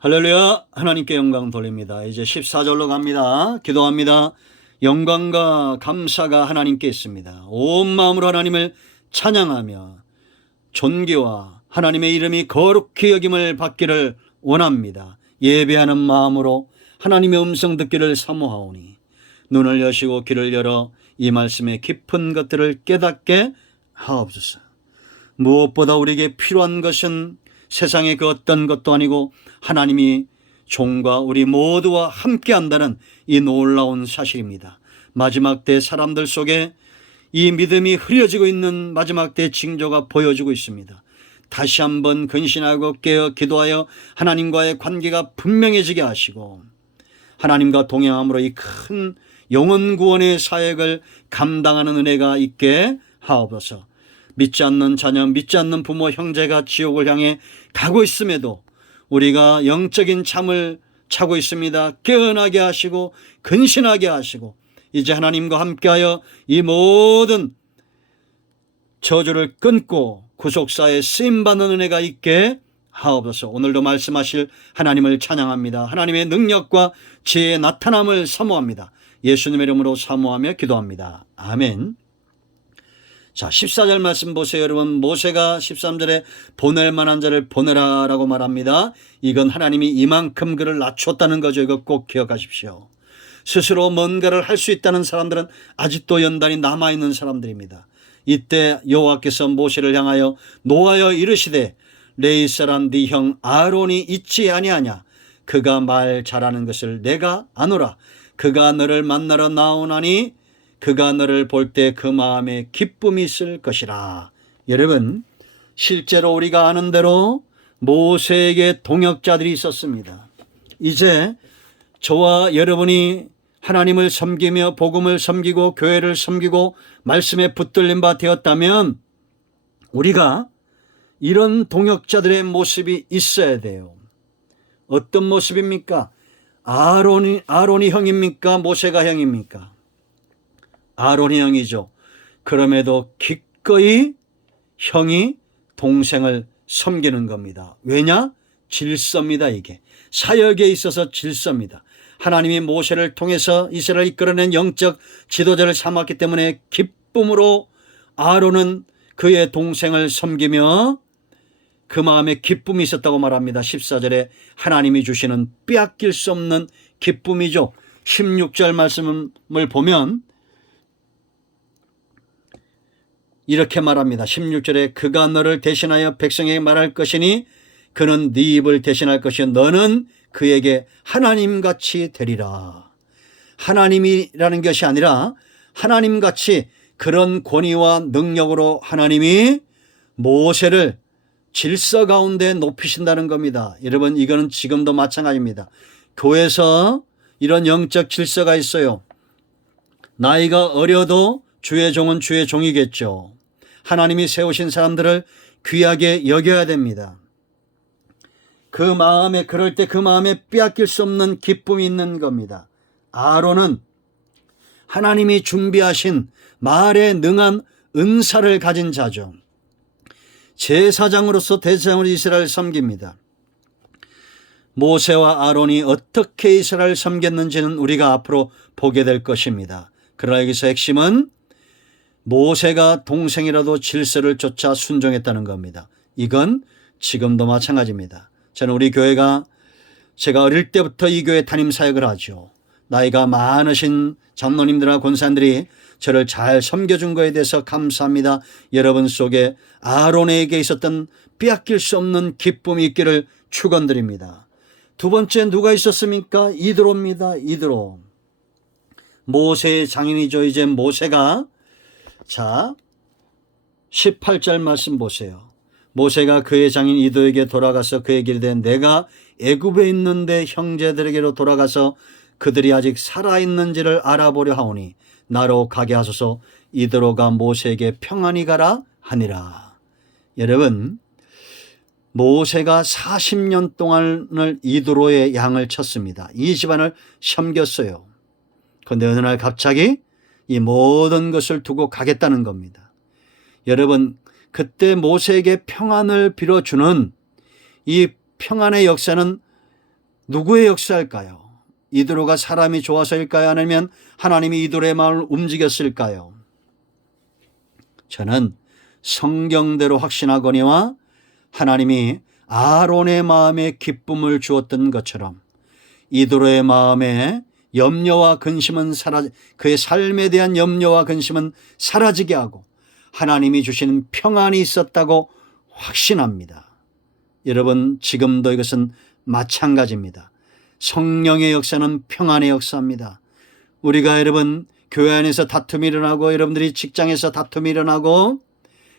할렐루야. 하나님께 영광 돌립니다. 이제 14절로 갑니다. 기도합니다. 영광과 감사가 하나님께 있습니다. 온 마음으로 하나님을 찬양하며 존귀와 하나님의 이름이 거룩히 여김을 받기를 원합니다. 예배하는 마음으로 하나님의 음성 듣기를 사모하오니 눈을 여시고 귀를 열어 이 말씀의 깊은 것들을 깨닫게 하옵소서. 무엇보다 우리에게 필요한 것은 세상의 그 어떤 것도 아니고 하나님이 종과 우리 모두와 함께 한다는 이 놀라운 사실입니다. 마지막 때 사람들 속에 이 믿음이 흐려지고 있는 마지막 때 징조가 보여지고 있습니다. 다시 한번 근신하고 깨어 기도하여 하나님과의 관계가 분명해지게 하시고 하나님과 동행함으로 이 큰 영혼 구원의 사역을 감당하는 은혜가 있게 하옵소서. 믿지 않는 자녀, 믿지 않는 부모, 형제가 지옥을 향해 가고 있음에도 우리가 영적인 잠을 자고 있습니다. 깨어나게 하시고 근신하게 하시고 이제 하나님과 함께하여 이 모든 저주를 끊고 구속사에 쓰임받는 은혜가 있게 하옵소서. 오늘도 말씀하실 하나님을 찬양합니다. 하나님의 능력과 지혜의 나타남을 사모합니다. 예수님의 이름으로 사모하며 기도합니다. 아멘. 자, 14절 말씀 보세요. 여러분, 모세가 13절에 보낼 만한 자를 보내라 라고 말합니다. 이건 하나님이 이만큼 그를 낮췄다는 거죠. 이거 꼭 기억하십시오. 스스로 뭔가를 할 수 있다는 사람들은 아직도 연단이 남아있는 사람들입니다. 이때 여호와께서 모세를 향하여 노하여 이르시되 레위 사람 네 형 아론이 있지 아니하냐. 그가 말 잘하는 것을 내가 아노라. 그가 너를 만나러 나오나니 그가 너를 볼 때 그 마음에 기쁨이 있을 것이라. 여러분, 실제로 우리가 아는 대로 모세에게 동역자들이 있었습니다. 이제 저와 여러분이 하나님을 섬기며 복음을 섬기고 교회를 섬기고 말씀에 붙들린 바 되었다면 우리가 이런 동역자들의 모습이 있어야 돼요. 어떤 모습입니까? 아론이 형입니까? 모세가 형입니까? 아론이 형이죠. 그럼에도 기꺼이 형이 동생을 섬기는 겁니다. 왜냐? 질서입니다. 이게 사역에 있어서 질서입니다. 하나님이 모세를 통해서 이스라엘을 이끌어낸 영적 지도자를 삼았기 때문에 기쁨으로 아론은 그의 동생을 섬기며 그 마음에 기쁨이 있었다고 말합니다. 14절에 하나님이 주시는 빼앗길 수 없는 기쁨이죠. 16절 말씀을 보면 이렇게 말합니다. 16절에 그가 너를 대신하여 백성에게 말할 것이니 그는 네 입을 대신할 것이요 너는 그에게 하나님같이 되리라. 하나님이라는 것이 아니라 하나님같이 그런 권위와 능력으로 하나님이 모세를 질서 가운데 높이신다는 겁니다. 여러분, 이거는 지금도 마찬가지입니다. 교회에서 이런 영적 질서가 있어요. 나이가 어려도 주의 종은 주의 종이겠죠. 하나님이 세우신 사람들을 귀하게 여겨야 됩니다. 그 마음에 그럴 때 그 마음에 빼앗길 수 없는 기쁨이 있는 겁니다. 아론은 하나님이 준비하신 말에 능한 은사를 가진 자죠. 제사장으로서 대제사장으로 이스라엘을 섬깁니다. 모세와 아론이 어떻게 이스라엘을 섬겼는지는 우리가 앞으로 보게 될 것입니다. 그러나 여기서 핵심은 모세가 동생이라도 질서를 쫓아 순종했다는 겁니다. 이건 지금도 마찬가지입니다. 저는 우리 교회가 제가 어릴 때부터 이 교회 담임 사역을 하죠. 나이가 많으신 장로님들과 권사님들이 저를 잘 섬겨준 것에 대해서 감사합니다. 여러분 속에 아론에게 있었던 빼앗길 수 없는 기쁨이 있기를 축원드립니다. 두 번째 누가 있었습니까? 이드로입니다. 이드로. 모세의 장인이죠. 이제 모세가 자 18절 말씀 보세요. 모세가 그의 장인 이도에게 돌아가서 그에게 이르되 내가 애굽에 있는데 형제들에게로 돌아가서 그들이 아직 살아있는지를 알아보려 하오니 나로 가게 하소서. 이도로가 모세에게 평안히 가라 하니라. 여러분, 모세가 40년 동안을 이도로의 양을 쳤습니다. 이 집안을 섬겼어요. 그런데 어느 날 갑자기 이 모든 것을 두고 가겠다는 겁니다. 여러분, 그때 모세에게 평안을 빌어주는 이 평안의 역사는 누구의 역사일까요? 이드로가 사람이 좋아서일까요? 아니면 하나님이 이드로의 마음을 움직였을까요? 저는 성경대로 확신하거니와 하나님이 아론의 마음에 기쁨을 주었던 것처럼 이드로의 마음에 염려와 근심은 그의 삶에 대한 염려와 근심은 사라지게 하고 하나님이 주시는 평안이 있었다고 확신합니다. 여러분, 지금도 이것은 마찬가지입니다. 성령의 역사는 평안의 역사입니다. 우리가 여러분 교회 안에서 다툼이 일어나고 여러분들이 직장에서 다툼이 일어나고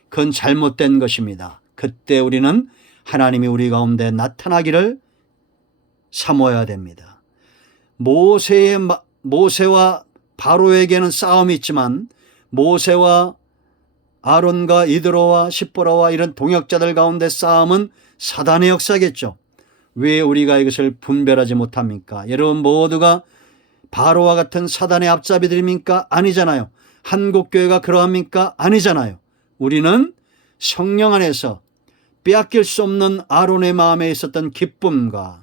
그건 잘못된 것입니다. 그때 우리는 하나님이 우리 가운데 나타나기를 사모해야 됩니다. 모세와 바로에게는 싸움이 있지만 모세와 아론과 이드로와 십보라와 이런 동역자들 가운데 싸움은 사단의 역사겠죠. 왜 우리가 이것을 분별하지 못합니까? 여러분 모두가 바로와 같은 사단의 앞잡이들입니까? 아니잖아요. 한국교회가 그러합니까? 아니잖아요. 우리는 성령 안에서 빼앗길 수 없는 아론의 마음에 있었던 기쁨과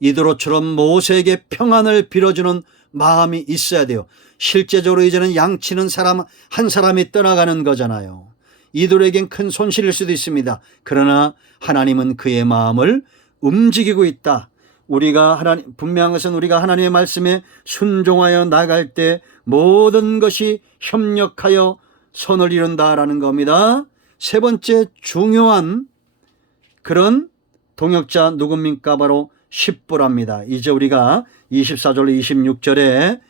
이드로처럼 모세에게 평안을 빌어주는 마음이 있어야 돼요. 실제적으로 이제는 양치는 사람 한 사람이 떠나가는 거잖아요. 이들에겐 큰 손실일 수도 있습니다. 그러나 하나님은 그의 마음을 움직이고 있다. 분명한 것은 우리가 하나님의 말씀에 순종하여 나갈 때 모든 것이 협력하여 선을 이룬다라는 겁니다. 세 번째 중요한 그런 동역자 누굽니까? 바로 십보라입니다. 이제 우리가 24절 26절에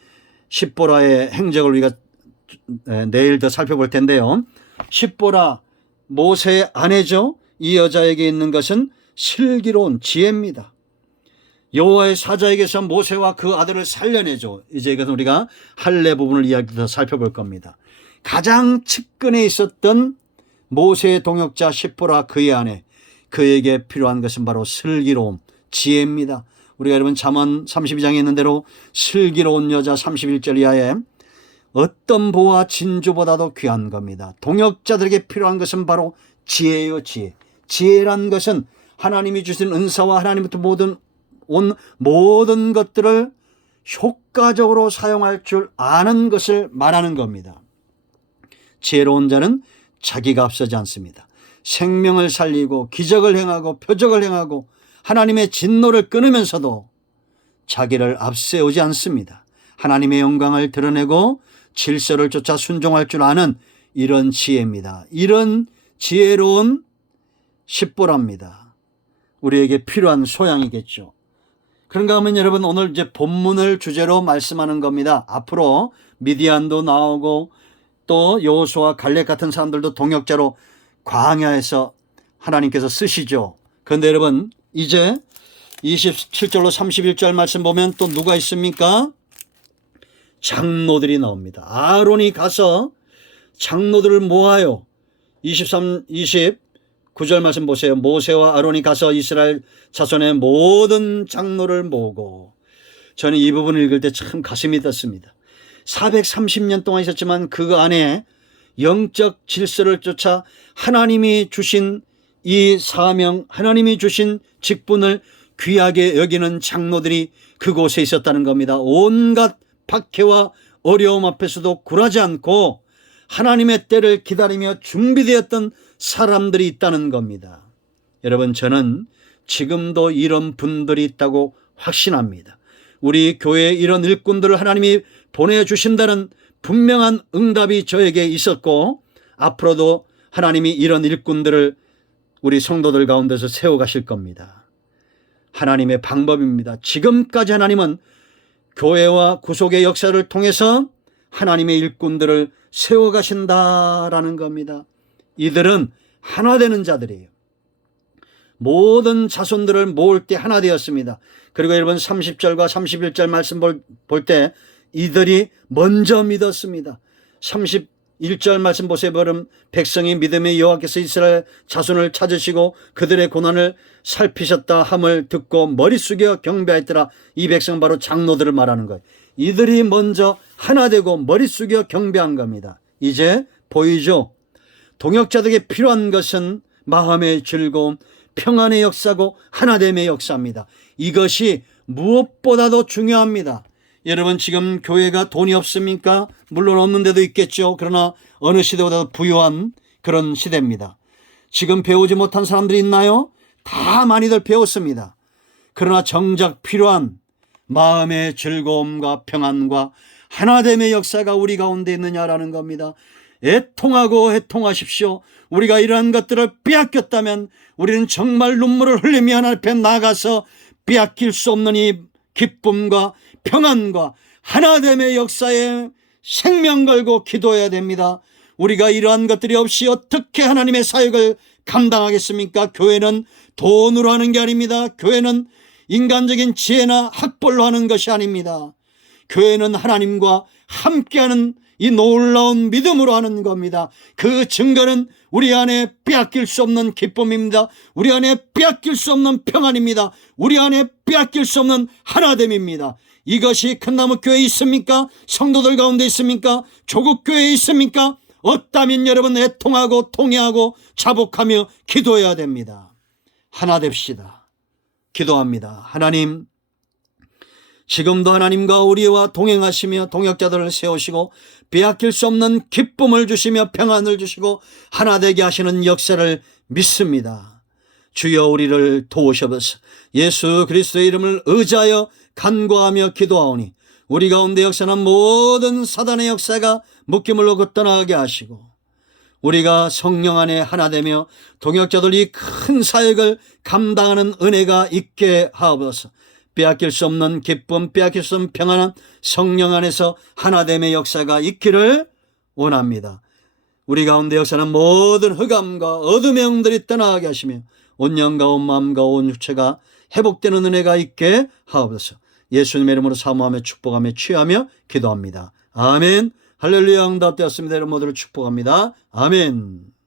십보라의 행적을 우리가 내일 더 살펴볼 텐데요. 십보라 모세의 아내죠. 이 여자에게 있는 것은 슬기로운 지혜입니다. 여호와의 사자에게서 모세와 그 아들을 살려내죠. 이제 이것은 우리가 할례 부분을 이야기해서 살펴볼 겁니다. 가장 측근에 있었던 모세의 동역자 십보라 그의 아내, 그에게 필요한 것은 바로 슬기로움, 지혜입니다. 우리가 여러분 잠언 32장에 있는 대로 슬기로운 여자 31절 이하에 어떤 보화 진주보다도 귀한 겁니다. 동역자들에게 필요한 것은 바로 지혜요, 지혜. 지혜란 것은 하나님이 주신 은사와 하나님부터 온 모든 것들을 효과적으로 사용할 줄 아는 것을 말하는 겁니다. 지혜로운 자는 자기가 앞서지 않습니다. 생명을 살리고 기적을 행하고 표적을 행하고 하나님의 진노를 끊으면서도 자기를 앞세우지 않습니다. 하나님의 영광을 드러내고 질서를 쫓아 순종할 줄 아는 이런 지혜입니다. 이런 지혜로운 십보라입니다. 우리에게 필요한 소양이겠죠. 그런가 하면 여러분 오늘 이제 본문을 주제로 말씀하는 겁니다. 앞으로 미디안도 나오고 또 여호수아 갈렙 같은 사람들도 동역자로 광야에서 하나님께서 쓰시죠. 그런데 여러분 이제 27절로 31절 말씀 보면 또 누가 있습니까? 장로들이 나옵니다. 아론이 가서 장로들을 모아요. 29절 말씀 보세요. 모세와 아론이 가서 이스라엘 자손의 모든 장로를 모으고, 저는 이 부분을 읽을 때 참 가슴이 떴습니다. 430년 동안 있었지만 그 안에 영적 질서를 쫓아 하나님이 주신 이 사명, 하나님이 주신 직분을 귀하게 여기는 장로들이 그곳에 있었다는 겁니다. 온갖 박해와 어려움 앞에서도 굴하지 않고 하나님의 때를 기다리며 준비되었던 사람들이 있다는 겁니다. 여러분, 저는 지금도 이런 분들이 있다고 확신합니다. 우리 교회에 이런 일꾼들을 하나님이 보내주신다는 분명한 응답이 저에게 있었고, 앞으로도 하나님이 이런 일꾼들을 우리 성도들 가운데서 세워가실 겁니다. 하나님의 방법입니다. 지금까지 하나님은 교회와 구속의 역사를 통해서 하나님의 일꾼들을 세워가신다라는 겁니다. 이들은 하나 되는 자들이에요. 모든 자손들을 모을 때 하나 되었습니다. 그리고 여러분 30절과 31절 말씀 볼 때 이들이 먼저 믿었습니다. 31절 말씀 보세요. 여러분, 백성이 믿음의 여호와께서 이스라엘 자손을 찾으시고 그들의 고난을 살피셨다 함을 듣고 머리 숙여 경배하였더라. 이 백성 바로 장로들을 말하는 거예요. 이들이 먼저 하나 되고 머리 숙여 경배한 겁니다. 이제 보이죠? 동역자들에게 필요한 것은 마음의 즐거움, 평안의 역사고 하나됨의 역사입니다. 이것이 무엇보다도 중요합니다. 여러분, 지금 교회가 돈이 없습니까? 물론 없는 데도 있겠죠. 그러나 어느 시대보다도 부유한 그런 시대입니다. 지금 배우지 못한 사람들이 있나요? 다 많이들 배웠습니다. 그러나 정작 필요한 마음의 즐거움과 평안과 하나됨의 역사가 우리 가운데 있느냐라는 겁니다. 애통하고 애통하십시오. 우리가 이러한 것들을 빼앗겼다면 우리는 정말 눈물을 흘리며 하나님 앞에 나가서 빼앗길 수 없는 이 기쁨과 평안과 하나됨의 역사에 생명 걸고 기도해야 됩니다. 우리가 이러한 것들이 없이 어떻게 하나님의 사역을 감당하겠습니까? 교회는 돈으로 하는 게 아닙니다. 교회는 인간적인 지혜나 학벌로 하는 것이 아닙니다. 교회는 하나님과 함께하는 이 놀라운 믿음으로 하는 겁니다. 그 증거는 우리 안에 빼앗길 수 없는 기쁨입니다. 우리 안에 빼앗길 수 없는 평안입니다. 우리 안에 빼앗길 수 없는 하나됨입니다. 이것이 큰나무교회에 있습니까? 성도들 가운데 있습니까? 조국교회에 있습니까? 없다면 여러분 애통하고 통회하고 자복하며 기도해야 됩니다. 하나 됩시다. 기도합니다. 하나님, 지금도 하나님과 우리와 동행하시며 동역자들을 세우시고 빼앗길 수 없는 기쁨을 주시며 평안을 주시고 하나 되게 하시는 역사를 믿습니다. 주여 우리를 도우셔서 예수 그리스도의 이름을 의지하여 간구하며 기도하오니 우리 가운데 역사는 모든 사단의 역사가 묶임을 떠나게 하시고 우리가 성령 안에 하나 되며 동역자들이 큰 사역을 감당하는 은혜가 있게 하옵소서. 빼앗길 수 없는 기쁨, 빼앗길 수 없는 평안한 성령 안에서 하나됨의 역사가 있기를 원합니다. 우리 가운데 역사는 모든 흑암과 어둠의 영들이 떠나게 하시며 온 영과 온 마음과 온 육체가 회복되는 은혜가 있게 하옵소서. 예수님의 이름으로 사모하며 축복하며 취하며 기도합니다. 아멘. 할렐루야. 응답되었습니다. 여러분 모두를 축복합니다. 아멘.